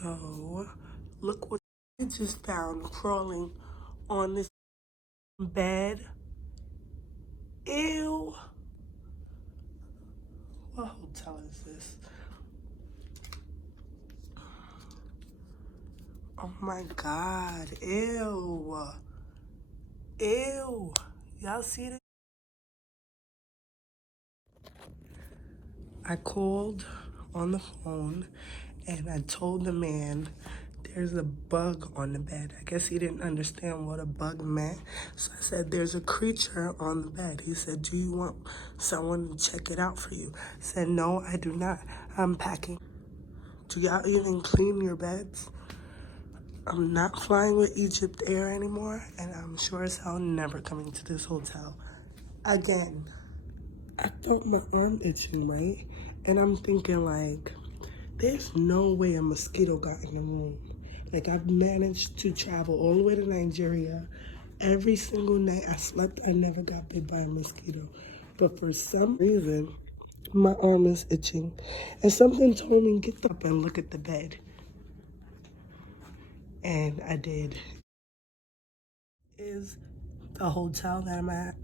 So, look what I just found crawling on this bed. Ew. What hotel is this? Oh my God. Ew. Ew. Y'all see this? I called on the phone and I told the man there's a bug on the bed. I guess he didn't understand what a bug meant. So I said, there's a creature on the bed. He said, do you want someone to check it out for you? I said, no, I do not. I'm packing. Do y'all even clean your beds? I'm not flying with Egypt Air anymore, and I'm sure as hell never coming to this hotel again. I felt my arm itching, right? And I'm thinking like, there's no way a mosquito got in the room. Like, I've managed to travel all the way to Nigeria. Every single night I slept, I never got bit by a mosquito. But for some reason, my arm is itching. And something told me, get up and look at the bed. And I did. Is the hotel that I'm at